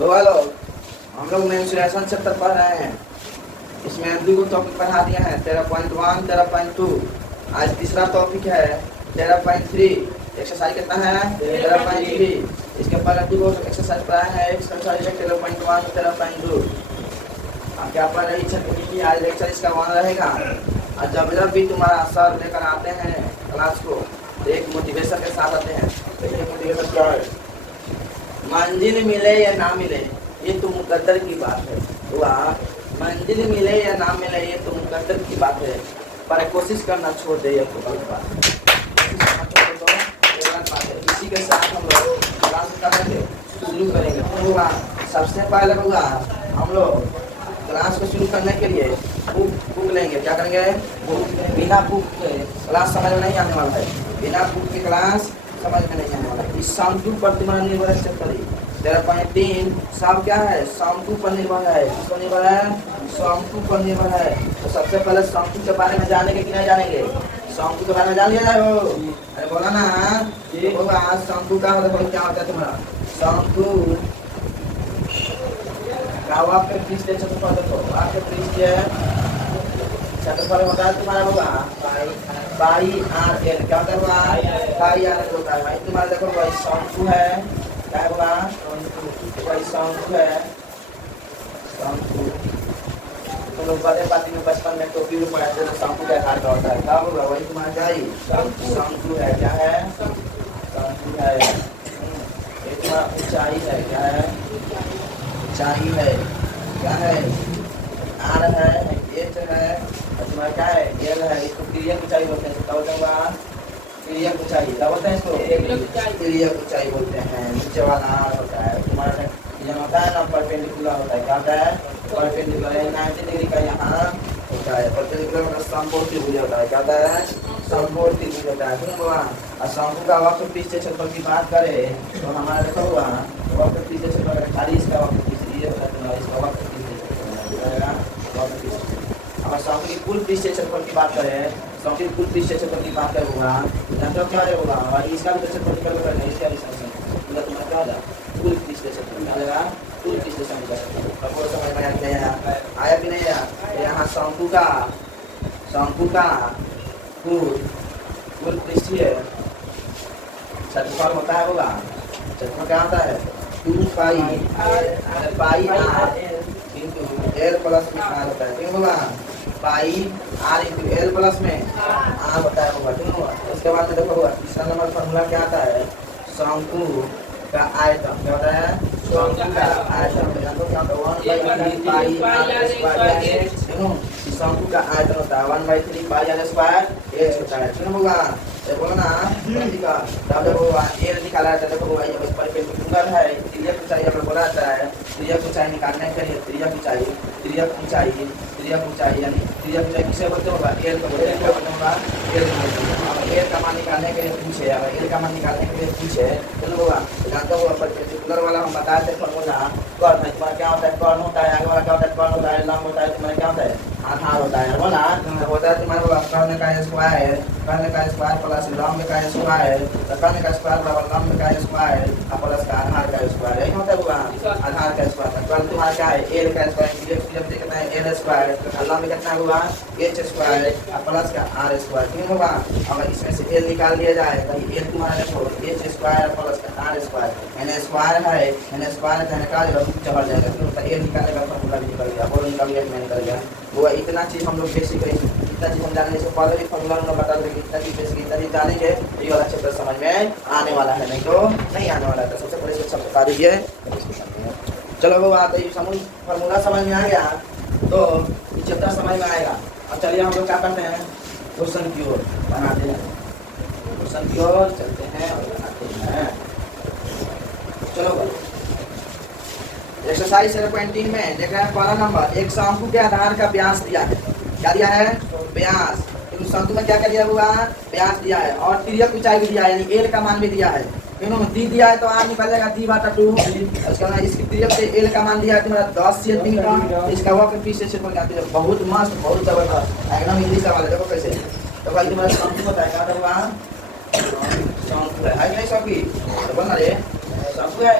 तो हेलो, हम लोग मेंसुरेशन चैप्टर पढ़ रहे हैं। इसमें अभी को टॉपिक पढ़ा दिया है 13.1, 13.2। आज तीसरा टॉपिक है 13.3। एक्सरसाइज कितना है 13.3। इसके पहले दो एक्सरसाइज पढ़ाए हैं। एक्सरसाइज 13.1, 13.2। अब क्या पढ़ रही है? आज लेक्चर इसका वन रहेगा। और जब भी तुम्हारा सर लेकर आते हैं क्लास को तो एक मोटिवेशन के साथ आते हैं। देखिए मोटिवेशन क्या है। मंजिल मिले या ना मिले ये तो मुकद्दर की बात है। मंजिल मिले या ना मिले ये तो मुकद्दर की बात है, पर कोशिश करना छोड़ दे ये तो गलत बात है। इसी के साथ हम लोग क्लास शुरू करेंगे। सबसे पहले होगा हम लोग क्लास को शुरू करने के लिए बुक लेंगे। क्या करेंगे? बुक। बिना बुक के क्लास समझ में नहीं आने वाला है। बिना बुक के क्लास समझ में नहीं आने वाला है। इस समतुल पर तुम्हारा निर्भर है। 13.3 सब क्या है? समतुल पर निर्भर है। किस पर निर्भर है? समतुल पर निर्भर है। तो सबसे पहले समतुल के बारे में जानेंगे कि नहीं जानेंगे? समतुल के बारे में जान लिया जाए हो? अरे बोला ना ये होगा समतुल का मतलब क्या होता है तुम्हारा? समतुल आपके पृष्ठ क्षेत्रफल देखो। आपके पृष्ठ क्षेत्रफल होता है तुम्हारा होगा पाई आर एल। क्या होता है? पाई आर एल होता है भाई तुम्हारा। देखो भाई शंकु है, क्या होगा? भाई शंकु है। शंकु तो लोग बड़े पार्टी में बचपन में टोपी में पढ़ाते थे शंकु के आकार का होता है। क्या होगा? वही तुम्हारा जाई शंकु है। क्या है? शंकु है। ये तुम्हारा ऊंचाई है। क्या है? ऊंचाई है। क्या है? आर है, एच है, तुम्हारा क्या है? एल है। इसको क्रिया ऊंचाई बोलते हैं। क्या बोलते हैं? क्रिया ऊंचाई। क्या बोलते हैं इसको? क्रिया ऊंचाई बोलते हैं। नीचे वाला आर होता है तुम्हारा जब होता है ना परपेंडिकुलर होता है। क्या होता है? परपेंडिकुलर 90 डिग्री का यहाँ होता है। परपेंडिकुलर मतलब समकोण त्रिभुज होता है। क्या होता है? समकोण त्रिभुज होता है। सुनो बाबा, और शंकु का वक्र पृष्ठ क्षेत्रफल की बात करें तो हमारा देखो हुआ वक्र पृष्ठ क्षेत्रफल 48 का वक्र पृष्ठ ये होता है तुम्हारा। इसका वक्र पृष्ठ हमारे शंकु की कुल पृष्ठ क्षेत्रफल की बात करें, शंकु की कुल पृष्ठ क्षेत्रफल की बात करूँगा जानते हो क्या होगा? और इसका भी क्षेत्रफल निकल कर इसका भी मतलब तुम्हारा क्या होगा? कुल पृष्ठ क्षेत्रफल क्या होगा? कुल पृष्ठ क्षेत्रफल। समझ में आया कि नहीं आया? यहाँ शंकु का कुल पृष्ठीय क्षेत्रफल होता है होगा। क्षेत्रफल क्या होता है? 2 पाई आर इंटू एल प्लस में आर होता है। ठीक होगा? पाई आर इंटू एल प्लस में आर होता है होगा। ठीक होगा? उसके बाद में देखो होगा तीसरा नंबर फॉर्मूला क्या आता है? शंकु का आयतन। क्या होता है? शंकु का आयतन। शंकु का आयतन होता है 1/3 पाई आर स्क्वायर एच होता है। ठीक होगा? बोलो ना तब देखो एल निकाला जाता है। देखो परपेंडिकुलर है त्रिज्या ऊंचाई हमें बोला जाता है। त्रिज्या ऊंचाई निकालने के लिए त्रिज्या ऊंचाई यानी त्रिज्या ऊंचाई किसे बोलते होगा? एल को बोलते होगा। एल का मान निकालने के लिए पूछे। अगर एल का मान निकालने के लिए पूछे चलो होगा जानते हो परपेंडिकुलर वाला हम बताए थे फॉर्मूला। कर्ण है तुम्हारा क्या होता है? कर्ण होता है। आगे वाला क्या होता है? कर्ण होता है। लंब होता है तुम्हारा क्या होता है? आधार होता है। बोला होता है तुम्हारा कर्ण का स्क्वायर प्लस लंब का स्क्वायर। कर्ण का स्क्वायर बराबर लंब का स्क्वायर प्लस का आधार का स्क्वायर। यही होता है आधार का स्क्वायर। कर्ण तुम्हारा क्या है? एल का स्क्वायर कितना है? L square. लंब कितना हुआ? एच स्क्वायर प्लस का आर स्क्वायर। ठीक होगा? अगर इसमें से एल निकाल लिया जाए तो एल तुम्हारा देखो एच स्क्वायर प्लस का आर स्क्वायर एन स्क्वायर है। एन स्क्वायर का निकाल चढ़ जाएगा। एल निकालने का फॉर्मूला भी निकल गया। बोलो निकल गया कि नहीं निकल गया? वो इतना चीज़ हम लोग बेसिक इतना चीज़ हम जाने से पहले भी फॉर्मूला हम लोग बता देंगे। इतना चीज़ बेसिक इतना चीज़ जानेंगे तो ये वाला चैप्टर समझ में आने वाला है, नहीं तो नहीं आने वाला है। तो सबसे पहले सब बता दीजिए। चलो वो बात है फॉर्मूला समझ में आ गया तो ये चैप्टर समझ में आएगा। अब चलिए हम लोग क्या करते हैं? क्वेश्चन की ओर बनाते हैं। क्वेश्चन की ओर चलते हैं और बनाते हैं। चलो भाई एक्सरसाइज 13.3 में देख रहे हैं पहला नंबर। एक शंकु के आधार का व्यास दिया है। क्या दिया है? व्यास। शंकु में क्या क्या दिया हुआ? व्यास दिया है और तिर्यक ऊंचाई भी दिया है यानी एल का मान भी दिया है। दी दिया है तो आर निकल जाएगा d/2। उसके बाद इसकी तिर्यक से एल का मान दिया है तुम्हारा 10 सेंटीमीटर। इसका वक्र पृष्ठ क्षेत्रफल क्या है? बहुत मस्त बहुत जबरदस्त एकदम इंग्लिश सवाल है। देखो कैसे तो भाई तुम्हारा शंकु होता है। क्या होगा? शंकु है कि नहीं? शंकु तो बोलना रे शंकु है।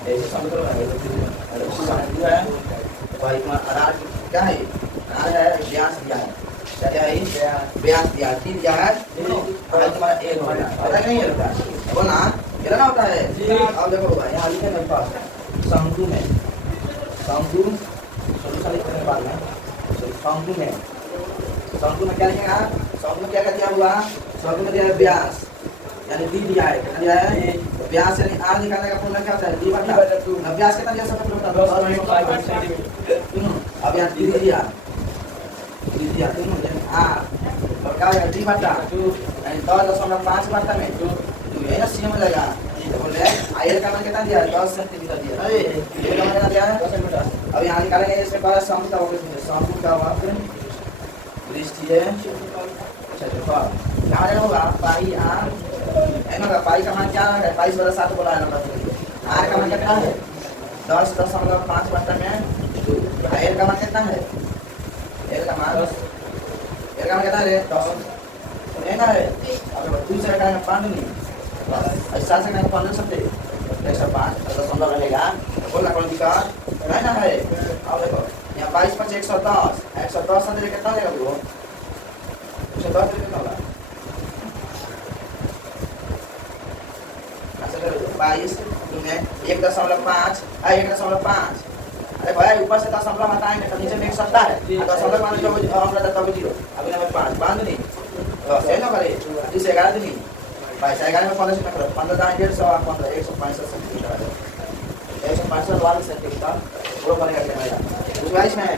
ऐसे समझ लो अरे उसी समय दिया है भाई का आधार क्या है आधार है व्यास दिया है क्या है व्यास दिया है दिया है भाई तुम्हारा एक हो गया पता नहीं होता वो ना ये ना होता है अब देखो भाई यहाँ लिखे मेरे पास शंकु में शंकु सोलूशन लिखने के बाद में शंकु में क्या लिखेगा शंकु में क्या दिया हुआ शंकु में दिया है व्यास यानी दी दिया है कितना दिया है व्यास यानी आर निकालने का फॉर्मूला क्या होता है डी बटा 2 अब व्यास कितना दिया सबसे पहले बता अब यहाँ डी दिया तीनों यानी आर और क्या होगा डी बटा 2 यानी 10.5 बटा में 2 ये ना सी में लगेगा बोले आयर का मान कितना दिया 10 सेंटीमीटर दिया है ये का मान कितना दिया है 10 सेंटीमीटर अब यहाँ निकालेंगे इसमें बाद सम का होगा सम का होगा फिर पृष्ठीय क्षेत्रफल क्या होगा पाई आर एनो का पाई का मान क्या है पाई 7 बोला है नंबर आर का मान कितना है 10.5 बटा में 2 एल का मान कितना है एल का मान कितना है 10 है ना है अब 2 से का 5 नहीं बस ऐसा से का 5 सकते 105 दशमलव रहेगा बोलना कौन दिखा है ना है अब देखो यहाँ 22 5 110 से कितना देगा वो 110 कितना होगा 22 में 1.5 1.5 अरे भाई ऊपर से 10 हटाएंगे तो नीचे में 1 सत्ता है 10 मान लो हम रहता तब 0 अभी नंबर 5 बांध नहीं बस है ना करे इस 11 दिन भाई 11 में 15 से करो 15 दाएं 150 15 165 सेंटीमीटर 165 वाला सेंटीमीटर वो बनेगा क्या उस 22 में है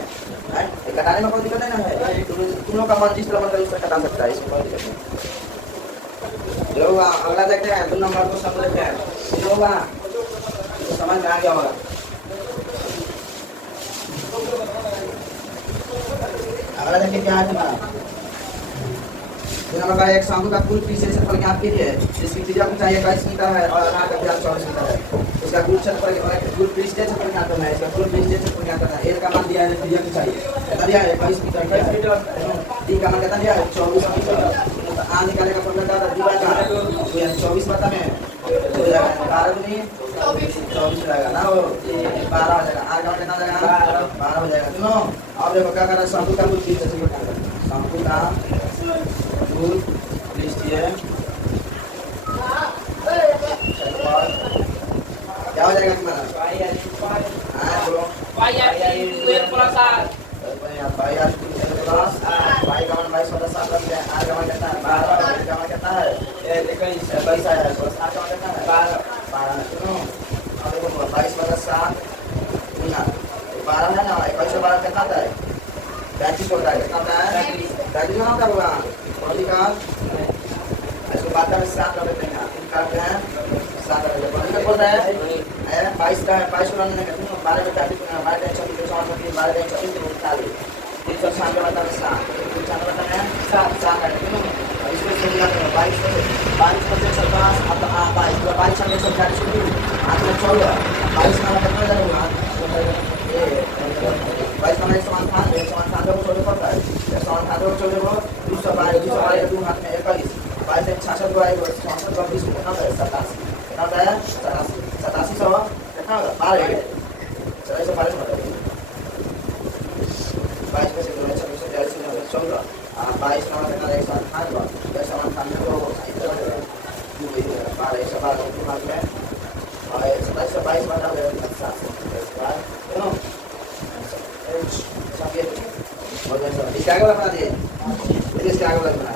घटाने में कोई दिक्कत नहीं ना है तुम लोग का मन जिस तरह मतलब उससे घटा सकता है इसमें कोई दिक्कत नहीं जो अगला देखते हैं 2 नंबर को समझ लेते हैं जो होगा तो समझ में आ गया होगा अगला देखिए क्या है तुम्हारा 2 नंबर का एक शंकु का कुल पीछे से फल ज्ञात कीजिए जिसकी त्रिज्या ऊंचाई 21 मीटर है और आधार का व्यास 24 मीटर है इसका कुल क्षेत्रफल कुल पृष्ठीय क्षेत्रफल ज्ञात करना है इसका कुल पृष्ठीय क्षेत्रफल ज्ञात करना है एल का मान दिया है त्रिज्या ऊंचाई कितना दिया है 22 मीटर डी का मान कितना दिया है 24 मीटर आ निकाले का फॉर्मूला क्या होता है डी बटा तो यानी 24 बटा में हो जाएगा 12 दूनी 24 रहेगा ना वो 12 हो जाएगा आर का कितना जाएगा 12 हो जाएगा सुनो अब देखो क्या करना है शंकु का कुल पृष्ठीय क्षेत्रफल शंकु का कुल पृष्ठीय क्या हो जाएगा तुम्हारा पाई आर पाई का मान 22/7 करते हैं आर का मान कितना है 12 का मान कितना है 21 है बस आर का मान कितना है 12 सुनो अब देखो 22/7 गुना 12 है ना 21 से 12 कितना आता है 35 होता है कितना आता है 35 का होता होगा कौन का इसको बात में 7 कर देते हैं निकालते हैं 7 कर देते हैं बोल रहा है 22 का है 22 को नहीं करते 12 में 35 को 12 में 26 को 12 में 26 को 40 360 का मतलब 7 360 का मतलब 7 कर देते हैं इसको से मिला करो 22 पर 150 अब 22 में 140 को हाथ में 14 22 में कितना जाएगा 22 में 158 को छोड़े पड़ता है 158 को छोड़े को 212 2 हाथ में 21 22 से 66 को आएगा 66 को 20 कितना है 87 कितना होता है 87 सौ कितना होगा 12 चलो इसे 12 मतलब 22 में से 26 से 14 22 का कितना है 158 158 को 12 112 2 हाथ में और 27 से 22 बटा है 7 इसके बाद क्यों इसका आगे बना दिए इसके आगे बना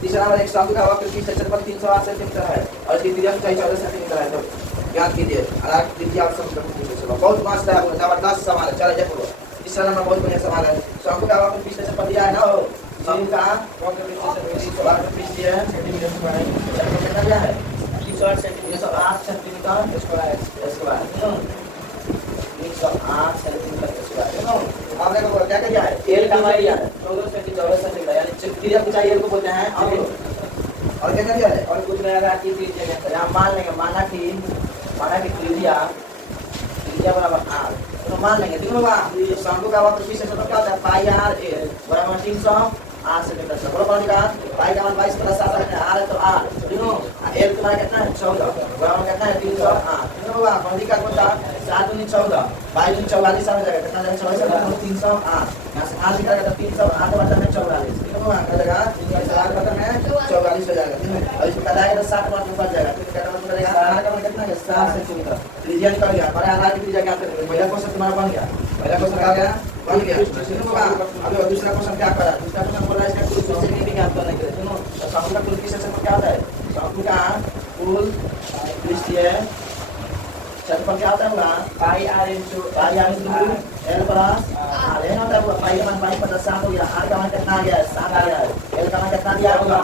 तीसरा नंबर एक शंकु का वक्र की क्षेत्रफल 308 सेंटीमीटर है और इसकी त्रिज्या ऊंचाई 14 सेंटीमीटर है तो याद कीजिए आधार त्रिज्या और शंकु का क्षेत्रफल बहुत मस्त है जबरदस्त सवाल है चलो देखो तीसरा नंबर बहुत बढ़िया सवाल है शंकु का वक्र की क्षेत्रफल दिया है ना हो शंकु का वक्र की क्षेत्रफल दिया है सेंटीमीटर स्क्वायर कितना दिया है 308 सेंटीमीटर स्क्वायर इसके बाद 308 सेंटीमीटर स्क्वायर आपने को क्या किया है एल का मान दिया है 14 सेंटीमीटर यानी त्रिज्या ऊंचाई एल को बोलते हैं और क्या दिया है और कुछ नहीं आएगा कि त्रिज्या यहां मान लेंगे माना कि त्रिज्या बराबर r तो मान लेंगे ठीक होगा शंकु का वक्र की क्षेत्रफल क्या होता है पाई r a बराबर 308 सेंटीमीटर से बोलो पानी का पाई का मान 22 + 7 है r है तो r ठीक हो l का मान कितना है 14 बराबर कितना है 308 कितना हुआ पहली का होता 7 दूनी 14 22 दूनी 44 आ जाएगा कितना जाएगा 44 308 यहाँ से 8 निकालेगा तो 308 बटा में 44 कितना हुआ आ जाएगा 308 बटा में 44 हो जाएगा ठीक है। और इसको काटाएगा तो 60 मार्क ऊपर जाएगा फिर क्या मतलब करेगा आधार का कितना है 7 सेंटीमीटर त्रिज्या निकल गया बड़ा आधार की त्रिज्या क्या करेंगे पहला क्वेश्चन तुम्हारा बन गया पहला क्वेश्चन आ गया बन गया ठीक होगा। अभी दूसरा क्वेश्चन क्या करा दूसरा क्वेश्चन बोल रहा है इसका कुल से नहीं ज्ञात करने के लिए सुनो तो शंकु का कुल किस सेक्शन में क्या होता है शंकु का कुल पृष्ठीय क्षेत्रफल क्या होता है pi r into l plus r n होता है पाई का मान पाई पता 7 हो गया आर का मान कितना आ गया 7 आ गया एल का मान कितना दिया होगा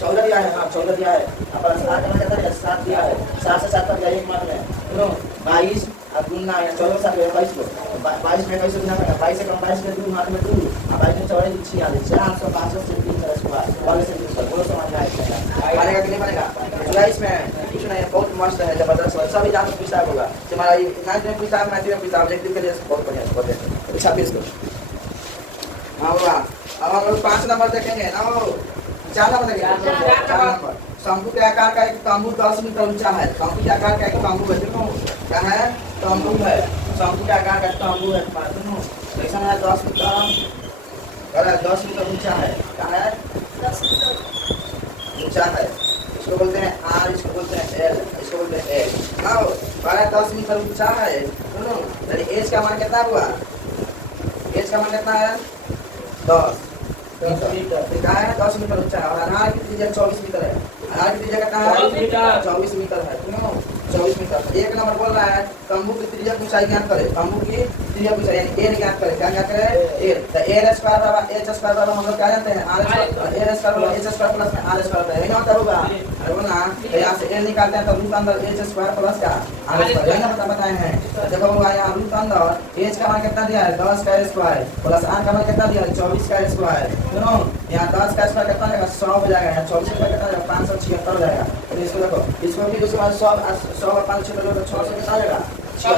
14 दिया है हाँ 14 दिया है प्लस आर का मान कितना दिया 7 दिया है 7 से 7 तक जाए एक मान में सुनो 22 अब गुना या 14 से 22 को 22 में कैसे गुना करेंगे 22 से कम 22 में 2 हाथ में 2 अब 22 में 4 46 465 से 3 तरह से वाले से बोलो समझ में आएगा बनेगा कि नहीं बनेगा जुलाई में कुछ नहीं है बहुत मस्त है जबरदस्त है सभी जान पूछता होगा तुम्हारा 9 में पूछता है 9 में पूछता है एक दिन के लिए बहुत बढ़िया बहुत है 26 को हां होगा। अब हम लोग 5 नंबर देखेंगे ना 4 नंबर देखेंगे 4 नंबर शंकु के आकार का एक तंबू 10 मीटर ऊंचा है शंकु के आकार का एक तंबू है देखो क्या है तंबू है शंकु के आकार का तंबू है तुम्हारा सुनो कैसा है 10 मीटर अरे 10 मीटर ऊंचा है क्या है 10 मीटर ऊंचा है इसको बोलते हैं आर इसको बोलते हैं एल इसको बोलते हैं एल नाउ बड़ा 10 मीटर ऊंचा है सुनो यानी एज का मान कितना हुआ एज का मान कितना है 10 मीटर क्या है 10 मीटर ऊंचा है और आधार की त्रिज्या 24 मीटर है आधार की त्रिज्या कितना है 24 मीटर है सुनो 24 मीटर एक नंबर बोल रहा है तंबू की त्रिज्या की ऊंचाई ज्ञात करे तंबू की त्रिज्या की ऊंचाई यानी ए ज्ञात करे क्या ज्ञात करे ए तो ए स्क्वायर बराबर एच स्क्वायर बराबर हम लोग क्या जानते हैं आर स्क्वायर ए स्क्वायर बराबर एच स्क्वायर प्लस में आर स्क्वायर है यही होता होगा अरे वो ना यहां से ए निकालते हैं तो रूट अंदर एच स्क्वायर प्लस का आर स्क्वायर यही ना बताए हैं देखो वो यहां रूट अंदर एच का मान कितना दिया है 10 का स्क्वायर प्लस आर का मान कितना दिया है 24 का स्क्वायर सुनो यहां 10 का स्क्वायर कितना आएगा 100 हो जाएगा यहां 24 का कितना आएगा 576 हो जाएगा तो इसको देखो इसको भी दूसरे बार 100 और 576 तो 600 कितना आ जाएगा 600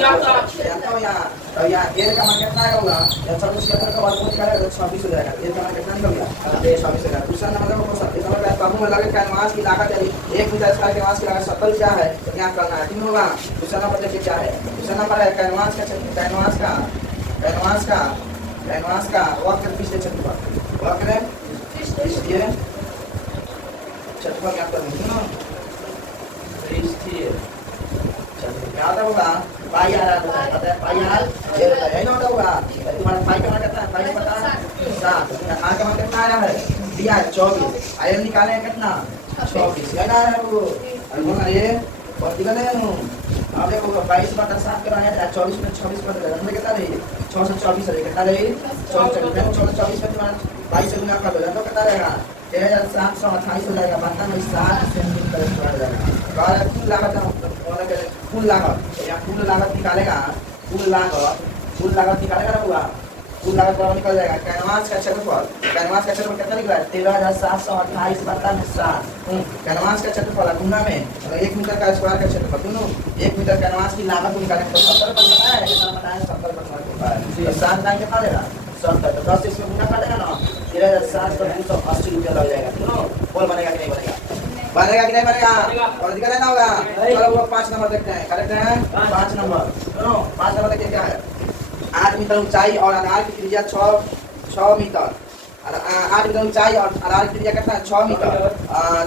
जानते हो यहाँ तो यहाँ ए का मान कितना होगा या 676 का वर्गमूल निकालेगा तो 26 हो जाएगा ए का मान कितना निकल गया 26 हो जाएगा। दूसरा नंबर देखो क्वेश्चन इस नंबर पे काबू में लगे कैनवास की लागत यदि 1 मीटर स्क्वायर कैनवास की लागत 70 क्या है तो यहाँ करना है ठीक होगा। दूसरा नंबर देखिए क्या है दूसरा नंबर है कैनवास का वक्र पृष्ठ क्षेत्रफल वक्र पृष्ठीय क्षेत्रफल क्या करना है पृष्ठीय क्या होता होगा पाई आर होता है पाई आर यही ना होता होगा तुम्हारा पाई का मान कितना है पाई पता है 7 आर का मान कितना आया है दिया है 24 आयन निकाले हैं कितना 24 है ना वो और बोलना ये और निकाले हैं अब देखो 22 बटा 7 कराया था 24 में 26 बटा हमने कितना रही 624 है कितना रही 624 में तुम्हारा 22 से गुना कर दो तो कितना रहेगा 1728 हो जाएगा बता में 7 सेंटीमीटर स्क्वायर हो जाएगा और कुल लागत कुल लागत या कुल लागत निकालेगा कुल लागत निकालेगा ना हुआ कुल लागत बराबर निकल जाएगा कैनवास का क्षेत्रफल कितना निकला है 13728 बटा में 7 कैनवास का क्षेत्रफल गुना में 1 मीटर का स्क्वायर का क्षेत्रफल दोनों 1 मीटर कैनवास की लागत निकालेंगे तो 70 पता है कितना बताया 70 तो 7 का कितना देगा 70 तो 10 इसमें गुना कर देगा ना 13780 रुपया लग जाएगा दोनों बोल बनेगा कि नहीं बनेगा कि नहीं बनेगा और दिखा देना होगा। चलो वो 5 नंबर देखते हैं करेक्ट है 5 नंबर सुनो 5 नंबर देखिए क्या है 8 मीटर ऊंचाई और आधार की त्रिज्या 6 मीटर 8 मीटर ऊंचाई और आधार की त्रिज्या कितना 6 मीटर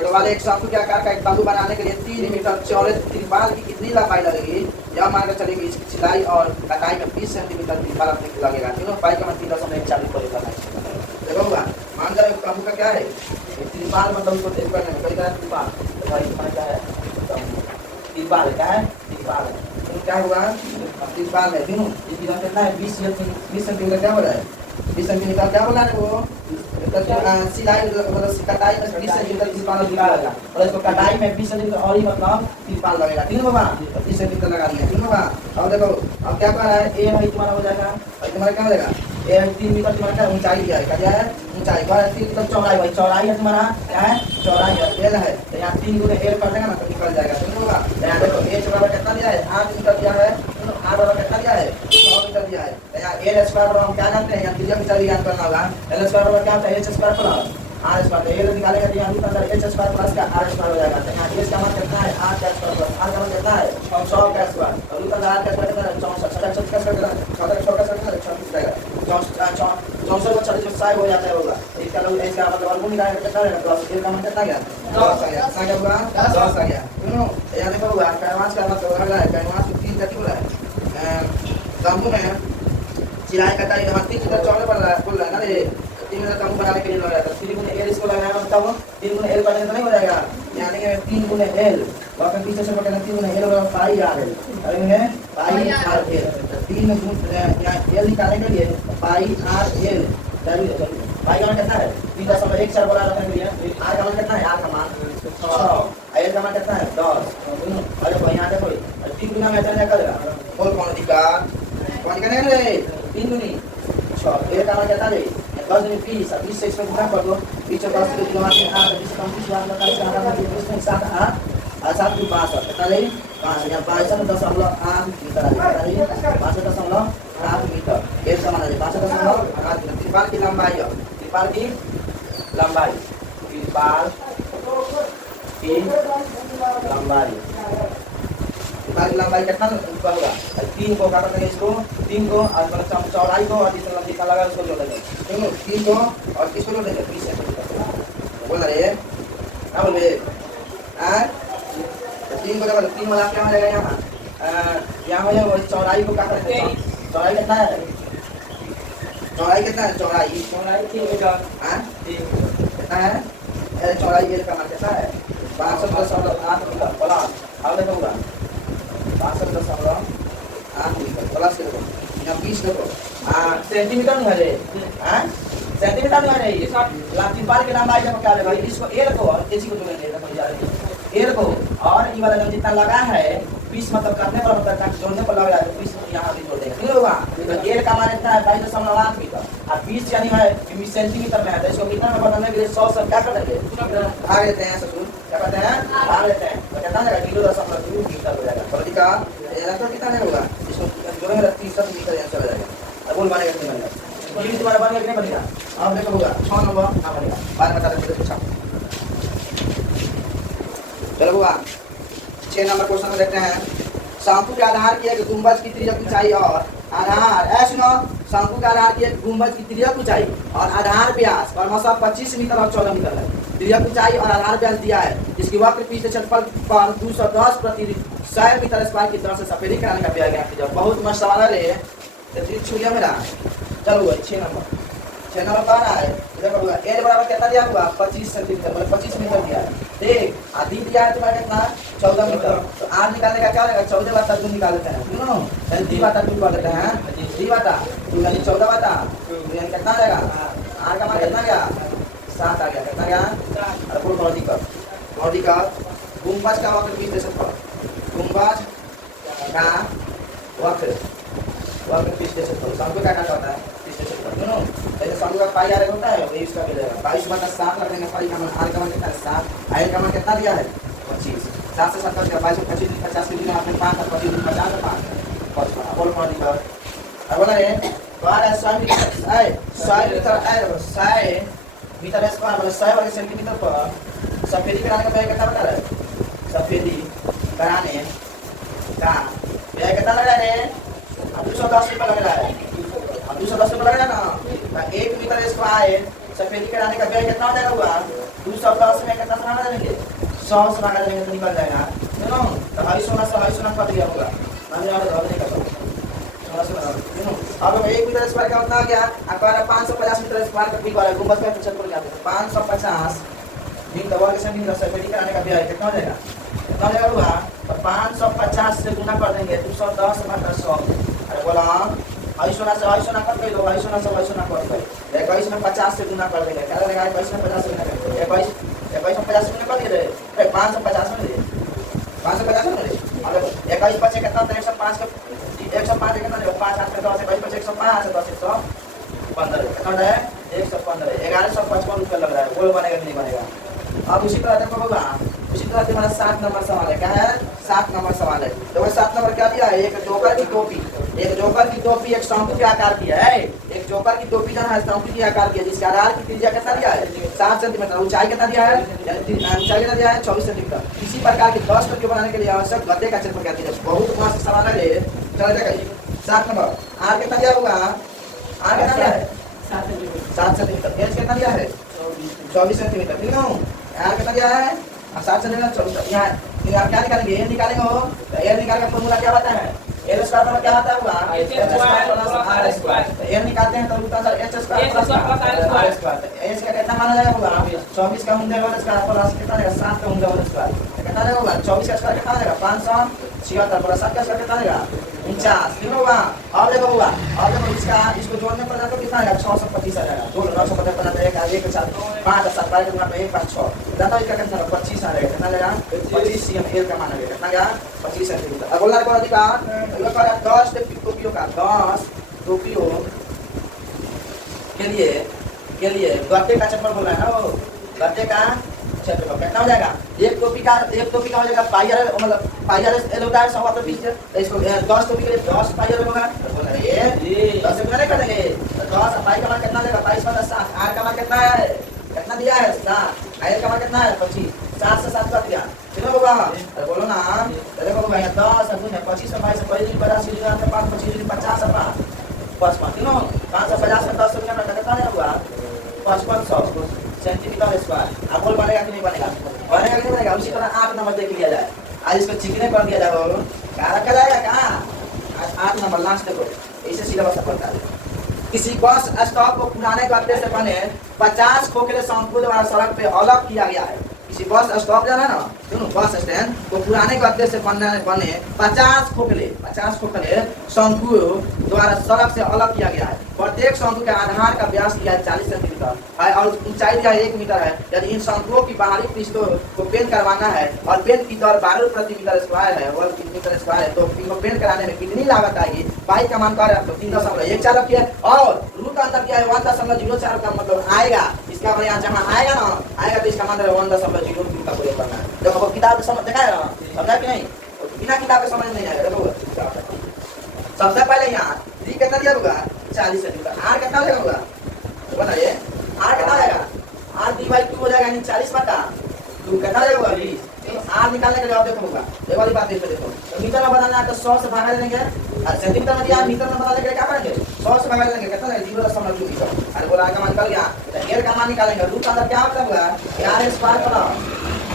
तो वाले एक शंकु के आकार का एक तंबू बनाने के लिए 3 मीटर चौड़े त्रिपाल की कितनी लंबाई लगेगी यह मानकर चलेगी इसकी सिलाई और कटाई में 20 सेंटीमीटर त्रिपाल अपने लगेगा तीनों पाई का मतलब 3.41 पर करना है देखो मान लो तंबू का क्या है त्रिपाल मतलब उसको देख करने में कई तरह त्रिपाल तो भाई तुम्हारा क्या है त्रिपाल क्या है त्रिपाल तो क्या हुआ त्रिपाल है तीनों इसकी लंबाई कितना है 20 सेंटीमीटर क्या हो रहा है 20 सेंटीमीटर क्या बोला है वो सिलाई मतलब कटाई में 20 सेंटीमीटर त्रिपाल निकालेगा और इसको कटाई में 20 सेंटीमीटर और ही मतलब त्रिपाल लगेगा ठीक है बाबा 20 सेंटीमीटर लगा दिया ठीक है बाबा। अब देखो अब क्या कर रहा है ए भाई तुम्हारा हो जाएगा और तुम्हारा क्या हो जाएगा ए 3 मीटर तुम्हारा क्या ऊंचाई दिया है क्या है ऊंचाई का 3 मीटर चौड़ाई भाई चौड़ाई है तुम्हारा क्या है चौड़ाई है एल है तो यहाँ 3 गुने एल कर देगा ना तो निकल जाएगा ठीक होगा। यहाँ देखो एच बराबर कितना दिया है 8 मीटर दिया है आर बराबर कितना दिया है 100 मीटर दिया है तो यहाँ एल स्क्वायर बराबर हम क्या जानते हैं यहाँ त्रिज्या मीटर ज्ञात करना होगा एल स्क्वायर बराबर क्या होता है H square plus R square ये निकालेगा तो यहाँ रूट अंदर एच स्क्वायर प्लस का आर स्क्वायर हो जाएगा। तो यहाँ एच का मान कितना है आर का स्क्वायर प्लस आर का मान कितना है 100 का स्क्वायर और रूट अंदर आर का स्क्वायर कितना है 64 का स्क्वायर कितना है 36 रहेगा 64 को 36 में 6 हो जाता है होगा। इसका लोग इसका मतलब वर्गमूल निकालेंगे कितना रहेगा प्लस ए का मान कितना गया 10 आ गया। कितना क्या हुआ 10 आ गया। सुनो यहाँ देखो हुआ कैनवास का मतलब अगला है कैनवास में 3 गति हो रहा है तंबू में चिराई कटाई हम 3 मीटर चौड़े बोल रहा है ना रे 3 मीटर तंबू बनाने के लिए लग रहा है। 3 गुने एल इसको लगाया मतलब वो 3 गुने एल करने तो नहीं हो जाएगा यानी कि 3 गुने एल और फिर पीछे से बटेगा 3 गुने एल और पाई आर एल अरे में पाई आर एल 3 गुने यहाँ एल निकालने के लिए पाई आर एल पाई का मान कितना है 3.14 बोला रखने के लिए आर का मान कितना है आर का मान 6 एल का मान कितना है 10 अरे भाई यहाँ देखो 3 गुना में चल जाएगा बोल कौन दिक्कत नहीं रे 3 गुनी 6 एल का मान कितना है 10 गुनी 20 20 से इसमें गुना कर दो 20 और 10 के गुना से 8 20 कम 20 वाला का इसका आधा 20 में 7 8 और 7 की 5 कितना ले 5 यहाँ 5.8 मीटर आ जाएगा 5.8 मीटर एल का मान है 5.8 मीटर त्रिपाल की लंबाई त्रिपाल की लंबाई त्रिपाल की लंबाई कितना ऊपर होगा 3 को काट देंगे इसको 3 को और मतलब चौड़ाई को और जितना लगा उसको जोड़ देंगे देखो 3 को और किसको जोड़ देंगे 20 सेंटीमीटर बोल रहे क्या बोले 3 को जब 3 वाला क्या हो जाएगा यहाँ हो जाएगा चौड़ाई को काट देंगे चौड़ाई कितना है चौड़ाई 3 मीटर कितना है चौड़ाई एल का मान कितना है 5.8 मीटर प्लस अब देखो पूरा 5.8 मीटर प्लस देखो यहाँ 20 देखो सेंटीमीटर में है सेंटीमीटर में है ये सब त्रिपाल के लंबाई जब क्या है भाई इसको एल को और एच को जोड़ेंगे एल को और ये वाला जो जितना लगा है 20 मतलब करने पर मतलब जोड़ने पर लग रहा है 20 यहाँ भी जोड़ देंगे ठीक होगा। तो एल का मान इतना है 22.8 मीटर और 20 यानी है सेंटीमीटर में है तो इसको मीटर में बदलने के लिए 100 से क्या कर देंगे भाग लेते हैं ससुर क्या कहते हैं भाग लेते हैं तो कितना जाएगा 0.2 मीटर हो जाएगा प्रतिका तो कितना नहीं होगा इसको जोड़ेंगे 30 मीटर यहाँ चला जाएगा अब बोल बनेगा नहीं बनेगा ये तुम्हारा बनेगा कि नहीं बनेगा अब देखो होगा 6 नंबर ना बनेगा बाद में बता देते पूछा चलो हुआ 6 नंबर क्वेश्चन में देखते हैं शंकु के आधार की एक गुंबज की त्रिज्या ऊंचाई और आधार सुनो शंकु के आधार की एक गुंबज की त्रिज्या ऊंचाई और आधार व्यास क्रमशः 25 मीटर और 14 मीटर है। त्रिज्या ऊंचाई और आधार व्यास दिया है जिसकी वक्र पीछे क्षेत्रफल पर 210 प्रति 100 मीटर स्क्वायर की तरह से सफेदी कराने का दिया गया। बहुत मस्त सवाल है छुड़िया मेरा चलो 6 नंबर कह रहा है देखो एल बराबर कितना दिया हुआ 25 सेंटीमीटर मतलब 25 मीटर दिया है देख आधी दिया है तुम्हारा कितना 14 मीटर तो आर निकालने का क्या रहेगा 14 बटा 2 निकाल लेते हैं सुनो यानी 3 बटा 2 कर लेते हैं 3 बटा 2 यानी 14 बटा यानी कितना रहेगा आर का मान कितना गया 7 आ गया कितना गया और बोल वर्टिकल गुंबज का वक्र पीछे से गुंबज का वक्र पीछे से शंकु का क्या होता है सुनो ऐसे शंकु का पाई आर होता है वही इसका मिलेगा 22/7 रखेंगे पाई का मान आर का मान कितना है 7 आर का मान कितना दिया है 25 7 से 7 का 22 25 50 के दिन आपने 5 और 25 50 5 बोल वर्टिकल अब बोला रे बार 100 मीटर 100 मीटर स्क्वायर मतलब 100 वर्ग सेंटीमीटर पर सफेदी कराने का व्यय कितना बता रहा है सफेदी कराने का व्यय कितना लग रहा है अब 210 रुपये लग रहा है अब 210 रुपये लग रहा है ना 1 मीटर स्क्वायर सफेदी कराने का व्यय कितना हो जाएगा हुआ 210 में कितना समाना देंगे 100 समाना देंगे तो निकल जाएगा सुनो तो भाई सोना कर दिया होगा मान लो नहीं कर अब 1 मीटर स्क्वायर का कितना आ गया आपका 550 मीटर स्क्वायर का ठीक है गुंबद का पूछत पर जाते हैं 550 मीटर वर्ग सेंटीमीटर सफेदी कराने का व्यय कितना हो जाएगा कितना हो जाएगा हुआ तो 550 से गुना कर देंगे 210 बटा 100 अरे बोला आई सोना कर दे लो आई सोना कर दे 21 में 50 से गुना कर देंगे क्या लगेगा 21 में 50 से गुना कर 21 में 50 से गुना कर दिए 550 में दे 550 में दे अब 21 बचे कितना 105 का 105 कितना देगा 5 8 10 21 बचे 105 10 115 कितना है 115 1155 रुपये लग रहा है बोल बनेगा कि नहीं बनेगा। अब उसी तरह देखो होगा उसी तरह हमारा 7 नंबर सवाल है क्या है 7 नंबर सवाल है तो 7 नंबर क्या दिया है एक जोकर की टोपी एक जोकर की टोपी एक शंकु के आकार की है। एक जोकर की टोपी जो है शंकु के आकार की है, जिसका आधार की त्रिज्या कितना दिया है 7 सेंटीमीटर, ऊंचाई कितना दिया है, ऊंचाई कितना दिया है 24 सेंटीमीटर। इसी प्रकार के 10 टोपी बनाने के लिए आवश्यक गद्दे का क्षेत्रफल क्या है। बहुत मस्त सवाल है ये। चलो देखिए 7 नंबर आर कितना दिया होगा, आर कितना दिया है 7 सेंटीमीटर। एच कितना दिया है 24 सेंटीमीटर, ठीक है। आर कितना दिया है 7 सेंटीमीटर 24। यहाँ आप क्या निकालेंगे, एल निकालेंगे हो तो एल निकाल का फॉर्मूला क्या होता है, एल स्क्वायर पर क्या होता है H square plus R square. L निकालते हैं तो root answer H square plus R square. H का कितना माना जाएगा होगा 24 का होंगे होल स्क्वायर प्लस कितना आएगा 7 का होंगे होल स्क्वायर, कितना आएगा होगा 24 का स्क्वायर कितना आएगा 576 प्लस 7 का स्क्वायर कितना आएगा 49, ठीक होगा। अब देखो होगा, अब देखो इसको जोड़ने पर जाकर कितना आएगा 625 आ जाएगा। जोड़ 950 बना जाएगा 1 के साथ 5 7 बार का 1 5 6 ज्यादा इसका कितना 25 आ जाएगा, कितना आएगा 25 सीएम एल का मान आएगा, कितना आएगा 25 सेंटीमीटर। अब बोलना है अधिकार ये पर 10 टोपियों का 10 टोपियों के लिए गट्टे का चक्कर बोल रहा है ना, वो गट्टे का क्षेत्रफल कितना हो जाएगा। एक टोपी का हो जाएगा पाइयर, मतलब पाइयर एल होता है 100 20, इसको 10 टोपी के लिए 10 पाइयर होगा। ये 10 से गुना नहीं करेंगे, 10 पाई का मान कितना देगा 22 + 7। आर का मान कितना है, कितना दिया है 7, आर का मान कितना है 25, 7 से 7 काट दिया, ठीक होगा। अरे बोलो ना, देखो होगा 10 गुना 25 में 22 पहले 50 गुना 5 25 50 5 5 तीनों 550 में 10 गुना कितना होगा 5500 सेंटीमीटर स्क्वायर। अब बोल बनेगा कि नहीं बनेगा, बनेगा कि नहीं बनेगा। उसी तरह 8 नंबर देख लिया जाए, आज इसको चिकने कर दिया जाए, कहाँ रखा जाएगा कहाँ 8 नंबर लास्ट देखो, ऐसे सीधा बस पड़ता है। किसी बस स्टॉप को पुराने गड्ढे से बने 50 खोखले शंकु द्वारा सड़क पे अलग किया गया है। किसी बस स्टॉप जाना ना, सुनो बस स्टैंड को पुराने गड्ढे से बने 50 खोखले शंकु द्वारा सड़क से अलग किया गया है। प्रत्येक शंकु के आधार का व्यास दिया है 40 सेंटीमीटर है और ऊंचाई दिया है 1 मीटर है। यदि इन शंकुओं की बाहरी पृष्ठों को पेंट करवाना है और पेंट की दर 12 प्रति मीटर स्क्वायर है, और मीटर स्क्वायर है, तो इनको पेंट कराने में कितनी लागत आएगी। बाई का मान कर 3.14 रखिए और रूट अंदर क्या है 1.04 का मतलब आएगा। इसका यहाँ जहाँ आएगा ना, आएगा तो इसका मान 1.02 का प्रयोग करना है। देखो किताब समझ देखा है, समझा कि नहीं, बिना किताब के समझ नहीं आएगा। देखो सबसे पहले यहाँ डी कितना दिया होगा 40 सेंटीमीटर, आर कितना होगा बताइए, आर कितना आएगा, आर डी/2 हो जाएगा, यानी 40 बटा 2 कितना होगा 20। आर निकालने के लिए आप देखो होगा, ये वाली बात देखो, तो मीटर में बदलना है तो 100 से भागा देंगे, और सेंटीमीटर में दिया मीटर में बदलने के लिए क्या करेंगे 100 से भागा देंगे, कितना 0.2 मीटर। अरे बोला का मान निकल गया, तो एल का मान निकालेंगे, रूट अंदर क्या मतलब होगा R square plus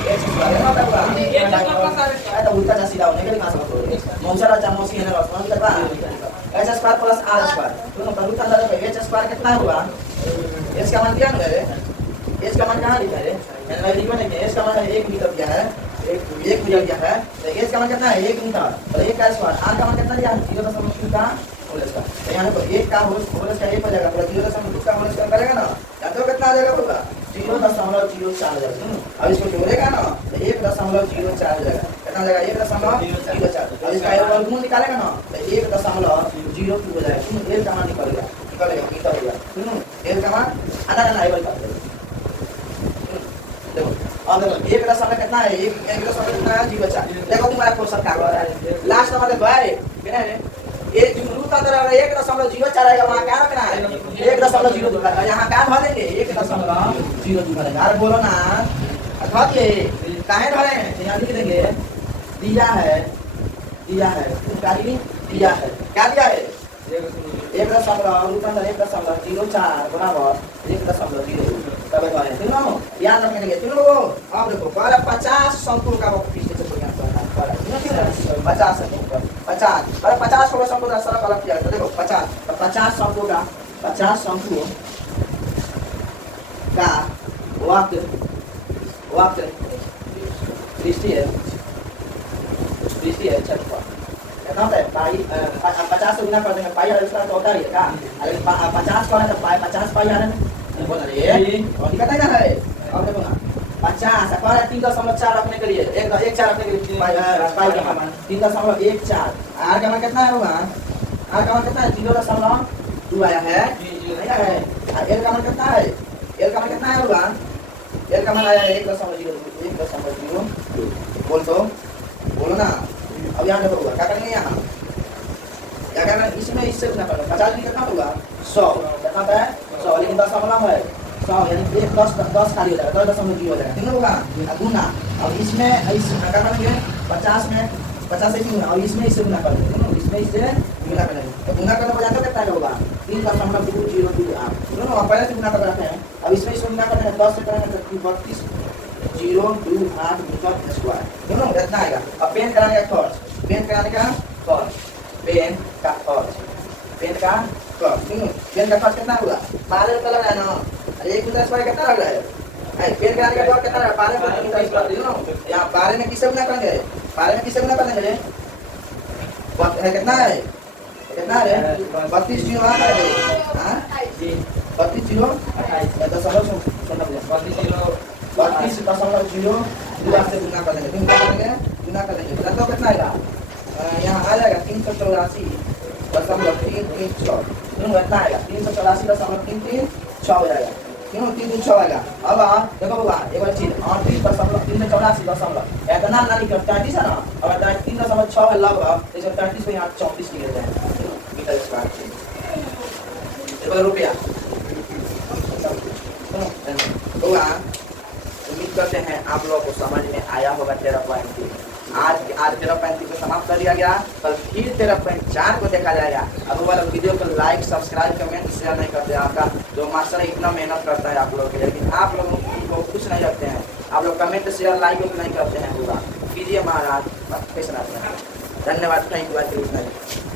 H square है ना होगा, ये तो उल्टा सीधा होने के लिए कहां समझ मौसा राजा मौसी है ना समझ कर बा H square plus R square, दोनों का रूट अंदर है। एच स्क्वायर कितना होगा, एच का मान दिया ना है, एच का मान कहां लिखा है, मैंने लिखा नहीं है, एच का मान 1 मीटर दिया है, 1 मीटर दिया है, तो एच का मान कितना है 1 मीटर और 1 का स्क्वायर। आर का मान कितना दिया है 0.2 का होल स्क्वायर, तो यहाँ देखो 1 का होल स्क्वायर 1 हो जाएगा, पूरा 0.2 का होल स्क्वायर करेगा ना, या तो कितना आ जाएगा होगा 0.04 हो जाएगा। अब इसको जोड़ेगा ना तो 1.04 हो जाएगा, कितना जाएगा 1.04। अब इसका वर्गमूल निकालेगा ना तो 1.02 हो जाएगा। एल का मान निकलेगा मीटर हो जाएगा, एल का मान आधा ना आएगा देखो। अब देखो 1 कितना है, 1 कितना है 0.4। देखो तुम्हारा क्वेश्चन का है लास्ट नंबर देखो है कितना है, एक रूट अंदर 1.04 आएगा, वहां क्या रखना है 1.02 का, यहाँ क्या भर देंगे 1.02 भरेंगे। अरे बोलो ना धर दिए काहे धरे हैं, यहाँ लिख देंगे दिया है क्या दिया है, क्या दिया है 1.0 रूट अंदर 1.04 बराबर 1.02 तब भरे तीनों याद रखने के तीनों को। अब देखो 50 शंकु का पीछे से कोई आता है 50 सेंटीमीटर 50 और 50 को शंकु का सड़क अलग किया तो देखो 50 शंकु का 50 शंकु का वक्त दृष्टि है छठ पर कितना होता है पाई 50 से गुना कर देंगे, पाई और इसका तो होता ही है का, अरे 50 को है तो पाई 50 पाई आ रहा है बोल रही है और दिखाता ही ना है। अब देखो ना 50 पर 3.4 रखने के लिए 1.4 रखने के लिए पाई का मान 3.14। आर का मान कितना है होगा, आर का मान कितना है 0.2 आया है नहीं है। एल का मान कितना है, एल का मान कितना है होगा, एल का मान आया है 1.0 बोल तो बोलो ना। अब यहाँ देखो क्या करेंगे, यहाँ क्या करना इसमें इससे गुना करना 50 भी कितना होगा 100 कितना है 100 लेकिन दशमलव है 100 यानी 10 खाली हो जाएगा 10.0 हो जाएगा ठीक होगा गुना अब इसमें क्या करेंगे 50 में 50 से गुना और इसमें इससे गुना करेंगे इसमें इससे गुना करेंगे तो गुना करने हो जाता कितना होगा 3.028 दोनों पहले से गुना कर रखे हैं अब इसमें इसको गुना करेंगे 10 से करेंगे तो 32.028 मीटर स्क्वायर दोनों कितना आएगा अब पेन कराने का खर्च पेन का खर्च पेन का खर्च पेन का खर्च कितना हुआ 12 रुपये लग रहा है ना 1 मीटर स्क्वायर कितना लग रहा है पेन कराने का खर्च कितना 12 मीटर स्क्वायर यहाँ 12 में किससे गुना करेंगे 12 में किससे गुना करेंगे कितना है 32 जीरो 32.0 से गुना कर लेंगे गुना करेंगे तो कितना आएगा यहाँ आ जाएगा 384.336 कितना आएगा 384.336 हो जाएगा क्यों 3 आएगा अब देखो बाबा एक बार चीज 38.384 इतना ना लिखो 33 है ना अगर 3.6 है लगभग तो 33 को यहाँ 34 लिख देते हैं मीटर स्क्वायर रुपया उम्मीद करते हैं आप लोगों को समझ में आया होगा 13.3 आज 13.3 को समाप्त कर दिया गया कल फिर 13.4 को देखा जाएगा अब वाला वीडियो को लाइक सब्सक्राइब कमेंट शेयर नहीं करते आपका जो मास्टर इतना मेहनत करता है आप लोगों के लिए लेकिन आप लोग को खुश नहीं रखते हैं आप लोग कमेंट शेयर लाइक नहीं करते हैं पूरा कीजिए महाराज कैसे धन्यवाद थैंक यू।